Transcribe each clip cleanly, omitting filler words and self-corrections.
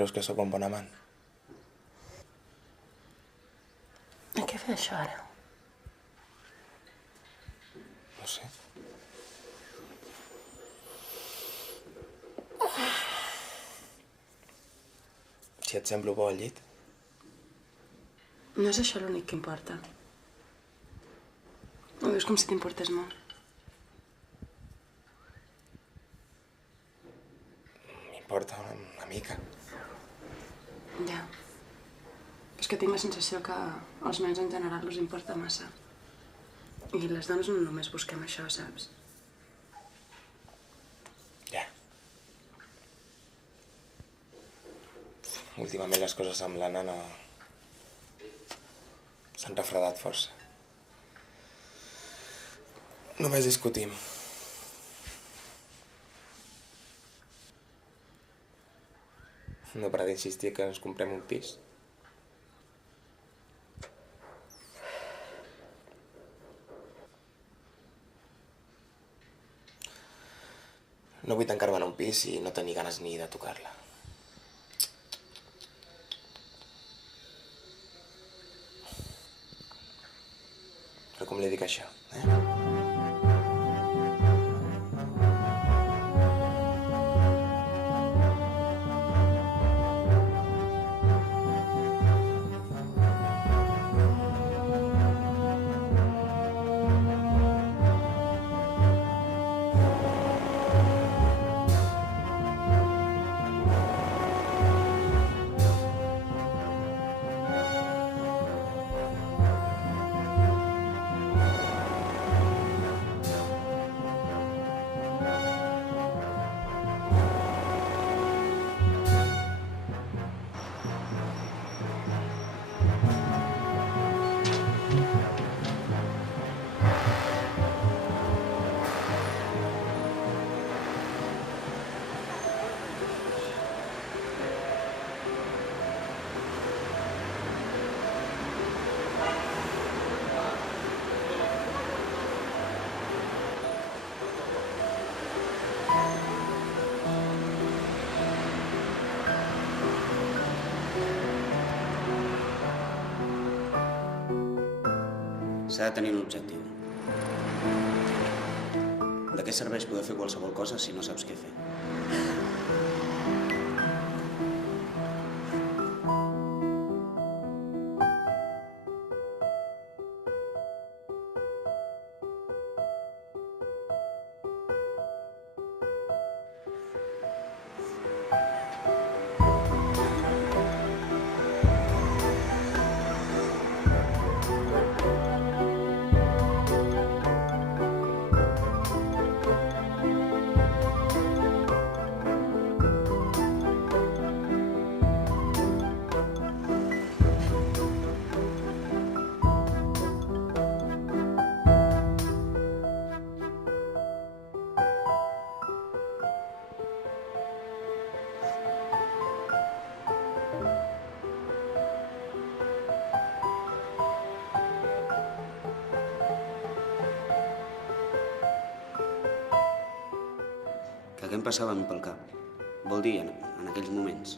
Creus que sóc un bon amant? I què fer això ara? No sé. Si et semblo bo al llit. No és això l'únic que importa. Ho dius com si t'importés molt. M'importa una mica. Ja. És que tinc la sensació que als nens en general us importa massa. I les dones no només busquem això, saps? Ja. Últimament les coses amb l'Anna no... s'han refredat força. Només discutim. No para d'insistir que ens comprem un pis. No vull tancar-me en un pis i no tenir ganes ni de tocar-la. Però com li dic això, S'ha de tenir un objectiu. De què serveix poder fer qualsevol cosa si no saps què fer? Que què em passava a mi pel cap? Vol dir, en aquells moments.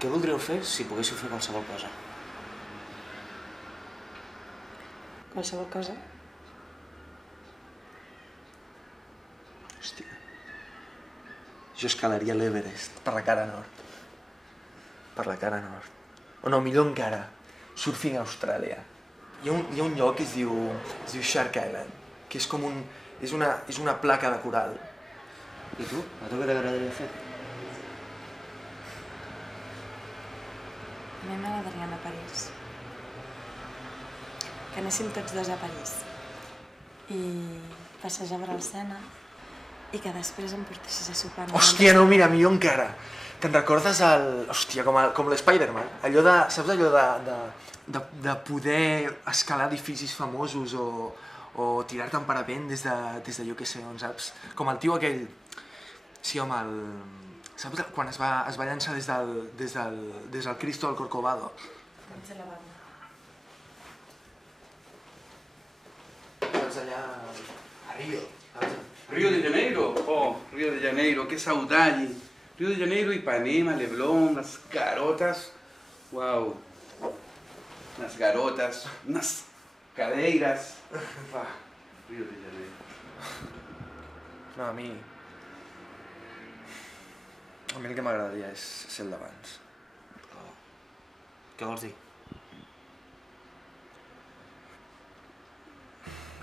Què voldríeu fer si poguéssiu fer qualsevol cosa? Qualsevol cosa? Hòstia. Jo escalaria l'Everest per la cara nord. Per la cara nord. O no, millor encara, surfing a Austràlia. Hi ha un lloc que es diu Shark Island, que és com és una placa de coral. I tu? A tu què t'agradaria fer? A mi m'agradaria anar a París. Que anéssim tots dos a París. I passejar per el Sena i que després em portessis a sopar. Hòstia, no, mira, millor encara. Te'n recordes hòstia, com l'Spider-Man? Saps allò de poder escalar edificis famosos o tirar-te en parapent des de jo què sé on, saps? Com el tio aquell... Sí, home, saps quan es va llançar des del Cristo al Corcovado? Vaig a la banda. Saps allà... a Rio. Rio Río de Janeiro, qué saudade. Río de Janeiro, Ipanema, Leblon, las garotas. Uau. Nas garotas, nas cadeiras. Río de Janeiro. No, a mi el que m'agradaria és ser el d'abans. Què vols dir?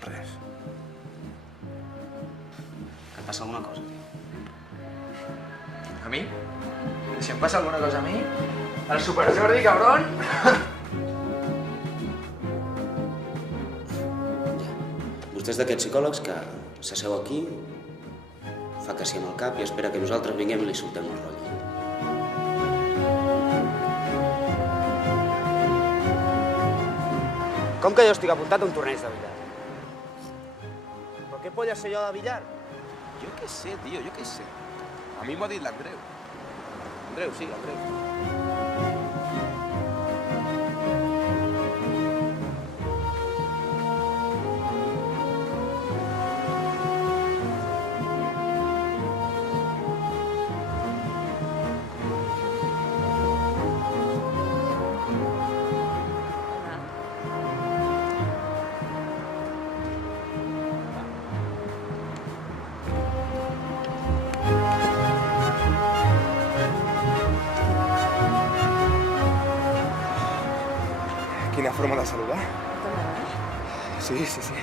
Res. Et passa alguna cosa, tio? A mi? Si em passa alguna cosa a mi? El Super Jordi, cabron! Vostè és d'aquests psicòlegs que s'asseu aquí, fa que sí amb el cap i espera que nosaltres vinguem i li soltem el rotllo. Com que jo estic apuntat a un torneig de billar? Però què polla sé jo de billar? Yo qué sé, tío, yo qué sé. A mí m'ho ha dit l'Andreu. Andreu, sí, Andreu. Quina forma de saludar. Sí, sí, sí.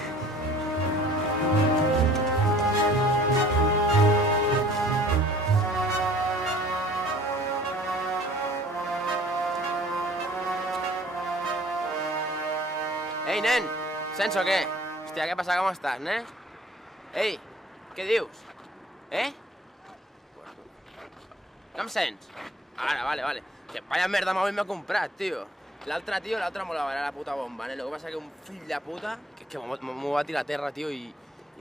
Ei, nen! Sents o què? Hòstia, què passa? Com estàs, nen? Ei, què dius? No em sents? Ara, vale. Que vaya merda mòbil m'he comprat, tio. L'altre m'ho lavarà la puta bomba, nen. El que passa que un fill de puta que m'ho va tirar a terra, tio, i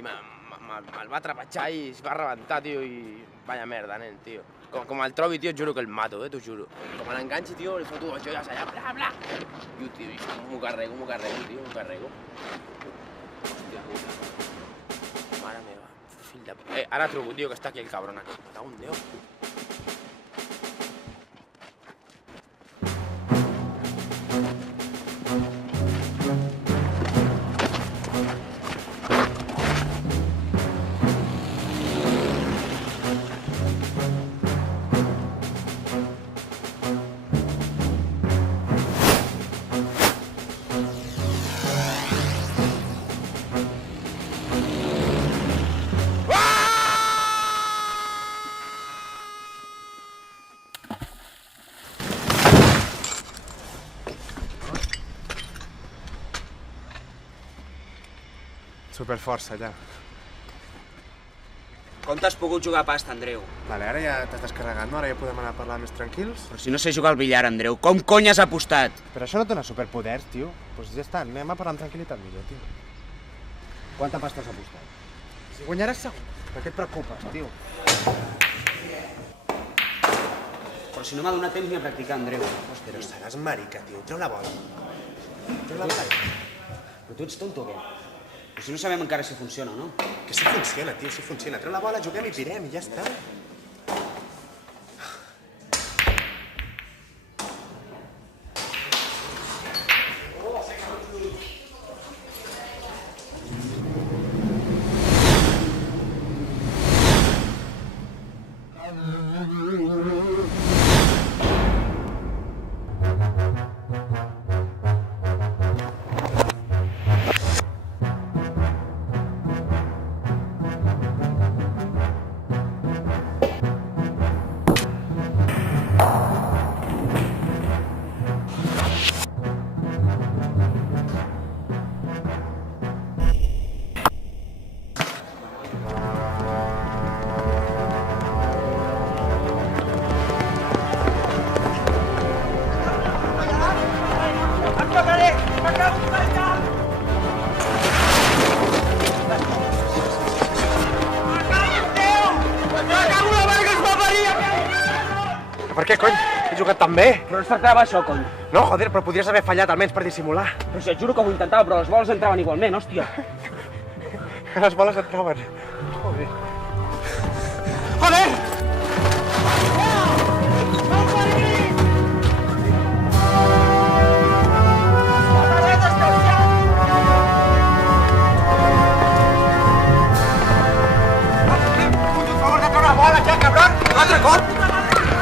me'l va trepatjar i es va rebentar, tio, i vaya merda, nen, tio. Com el trobi, tio, et juro que el mato, t'ho juro. Com l'enganxi, tio, li foto les joies allà, bla, bla. I, tio, m'ho carrego, tio, m'ho carrego. Hòstia puta. Mare meva, fill de puta. Ara truco, tio, que està aquí el cabron aquest. Me cago en Déu. Superforça, ja. Com t'has pogut jugar pasta, Andreu? Vale, ara ja t'has descarregat, no? Ara ja podem anar a parlar més tranquils. Però si no sé jugar al billar, Andreu, com cony has apostat? Però això no et dona superpoders, tio. Doncs ja està, anem a parlar amb tranquil·litat millor, tio. Quanta pasta has apostat? Si guanyaràs segur, per què et preocupes, tio? Però si no m'ha donat temps ni a practicar, Andreu. Hòstia, però seràs marica, tio. Treu la bola. Treu la bola. Però tu ets tonto o què? Però si no sabem encara si funciona o no. Que si funciona, tio, si funciona. Treu la bola, juguem i pirem i ja està. Per què, cony? He jugat tan bé. Però no es tractava això, cony. No, joder, però podries haver fallat almenys per dissimular. Però si et juro que ho intentava, però les boles entraven igualment, hòstia. Les boles entraven. Joder.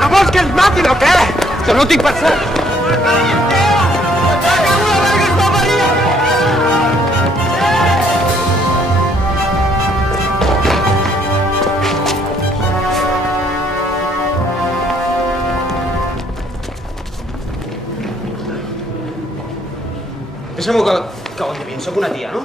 No vols que ens matin o què? Que no tinc pensat. Pensa-m'ho que on devien sóc una tia, no?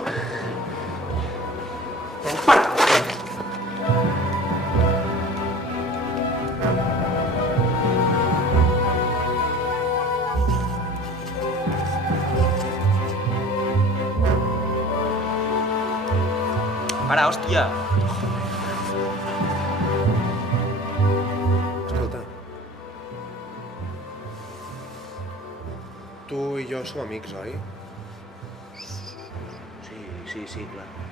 Para, hòstia! Escolta. Tu i jo som amics, oi? Sí, clar.